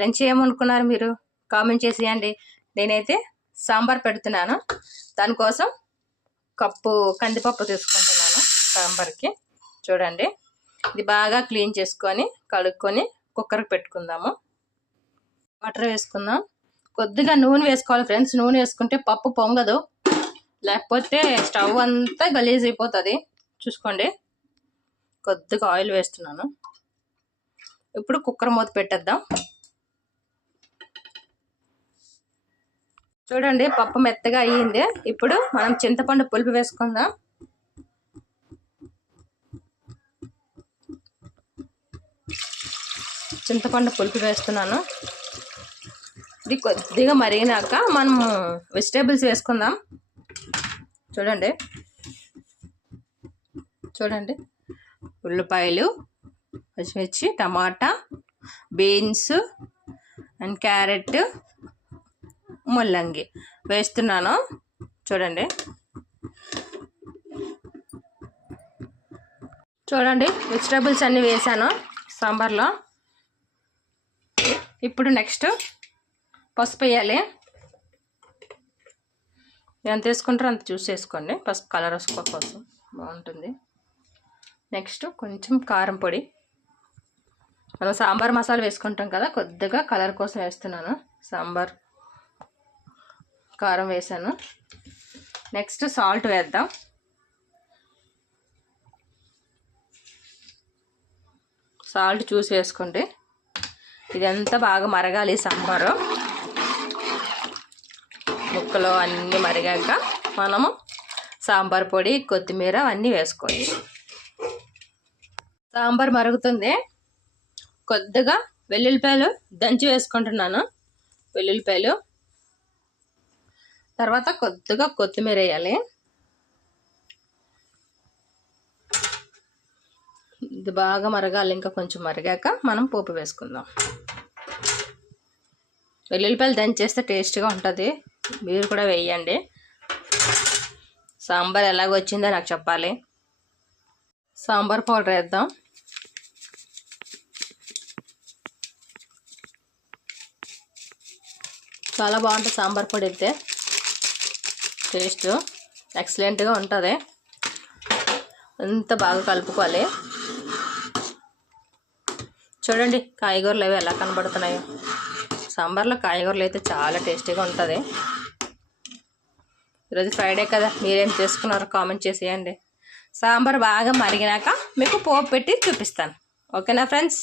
Lunch ఏమనుకున్నారు మీరు? Comment చేసేయండి. నేనైతే సాంబార్ పెడుతున్నాను. దానికోసం కప్పు కందిపప్పు తీసుకుంటున్నాను సాంబార్కి. చూడండి, ఇది బాగా క్లీన్ చేసుకొని కడుక్కొని కుక్కర్కి పెట్టుకుందాము. వాటర్ వేసుకుందాం. కొద్దిగా నూనె వేసుకోవాలి ఫ్రెండ్స్. నూనె వేసుకుంటే పప్పు పొంగదు, లేకపోతే స్టవ్ అంతా గలీజ్ అయిపోతుంది. చూసుకోండి, కొద్దిగా ఆయిల్ వేస్తున్నాను. ఇప్పుడు కుక్కర్ మూత పెట్టేద్దాం. చూడండి, పప్పు మెత్తగా అయ్యింది. ఇప్పుడు మనం చింతపండు పులుపు వేసుకుందాం. చింతపండు పులుపు వేస్తున్నాను. ఇది కొద్దిగా మరిగినాక మనం వెజిటేబుల్స్ వేసుకుందాం. చూడండి, ఉల్లిపాయలు, పచ్చిమిర్చి, టమాటా, బీన్స్ అండ్ క్యారెట్, ముల్లంగి వేస్తున్నాను. చూడండి వెజిటేబుల్స్ అన్నీ వేసాను సాంబార్లో. ఇప్పుడు నెక్స్ట్ పసుపు వేయాలి. ఎంత వేసుకుంటారో అంత చూసి వేసుకోండి. పసుపు కలర్ కోసం బాగుంటుంది. నెక్స్ట్ కొంచెం కారం పొడి. మనం సాంబార్ మసాలా వేసుకుంటాం కదా, కొద్దిగా కలర్ కోసం వేస్తున్నాను. సాంబార్ కారం వేసాను. నెక్స్ట్ సాల్ట్ వేద్దాం. సాల్ట్ చూసి వేసుకోండి. ఇదంతా బాగా మరగాలి సాంబారు. ముక్కలు అన్నీ మరిగాక మనము సాంబార్ పొడి, కొత్తిమీర అన్నీ వేసుకోవచ్చు. సాంబార్ మరుగుతుంది. కొద్దిగా వెల్లుల్లిపాయలు దంచి వేసుకుంటున్నాను. వెల్లుల్లిపాయలు తర్వాత కొద్దిగా కొత్తిమీర వేయాలి. ఇది బాగా మరగాలి. ఇంకా కొంచెం మరిగాక మనం పోపు వేసుకుందాం. వెల్లుల్లిపాయలు దంచేస్తే టేస్ట్గా ఉంటుంది. మీరు కూడా వేయండి. సాంబార్ ఎలాగొచ్చిందో నాకు చెప్పాలి. సాంబార్ పౌడర్ వేద్దాం. చాలా బాగుంటుంది సాంబార్ పొడి అయితే. టేస్ట్ ఎక్సలెంట్గా ఉంటుంది. అంత బాగా కలుపుకోవాలి. చూడండి కాయగూరలు అవి ఎలా కనబడుతున్నాయో. సాంబార్లో కాయగూరలు అయితే చాలా టేస్టీగా ఉంటుంది. ఈరోజు ఫ్రైడే కదా, మీరేం చేసుకున్నారో కామెంట్ చేసేయండి. సాంబార్ బాగా మరిగినాక మీకు పోపు పెట్టి చూపిస్తాను. ఓకేనా ఫ్రెండ్స్?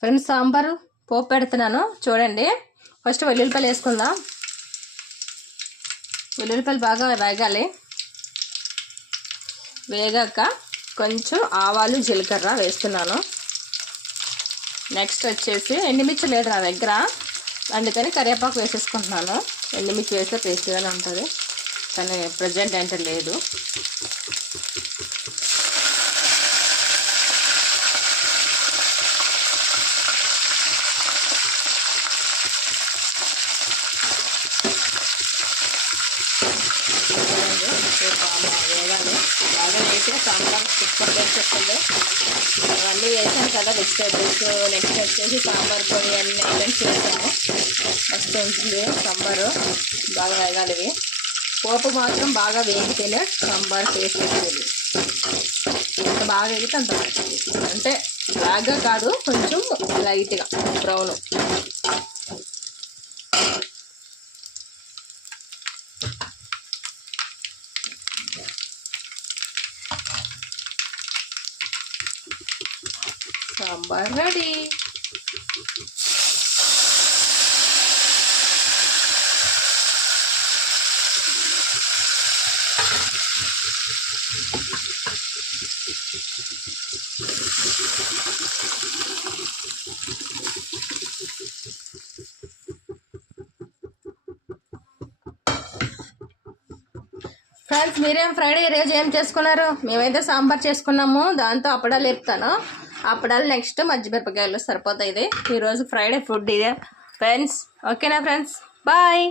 ఫ్రెండ్స్, సాంబారు పోపు పెడుతున్నాను. చూడండి, ఫస్ట్ వెల్లుల్లిపాయలు వేసుకుందాం. వెల్లుల్లిపాయలు బాగా వేగాలి. వేగాక కొంచెం ఆవాలు, జీలకర్ర వేస్తున్నాను. నెక్స్ట్ వచ్చేసి ఎండుమిర్చి లేదు నా దగ్గర, అందుకని కరివేపాకు వేసేసుకుంటున్నాను. ఎండుమిర్చి వేస్తే టేస్టీగానే ఉంటుంది, కానీ ప్రజెంట్ అంటే లేదు. వేగాలి. సాంబార్ సూపర్ టేస్ట్ వస్తుంది. అవన్నీ వేసాను కదా వెజిటేబుల్స్, నెక్స్ట్ వచ్చేసి సాంబార్ పొడి అన్ని ఐటమ్స్ వేసాను. మస్తు ఉంటుంది సాంబారు. బాగా వేగాలి ఇవి. పోపు మాత్రం బాగా వేగితేనే సాంబార్ టేస్ట్ వస్తుంది. ఎంత బాగా వేగితే అంత మంచిది. అంటే బాగా కాదు, కొంచెం లైట్గా బ్రౌన్. సాంబార్ రెడీ. ఫ్రెండ్స్, మీరేం ఫ్రైడే ఈరోజు ఏం చేసుకున్నారు? మేమైతే సాంబార్ చేసుకున్నాము, దాంతో అప్పడాలు వేపుతాను. అప్పడాలు నెక్స్ట్ మజ్జిమిరపకాయలు సరిపోతాయి. ఇది ఈరోజు ఫ్రైడే ఫుడ్ ఇదే ఫ్రెండ్స్. ఓకేనా ఫ్రెండ్స్, బాయ్.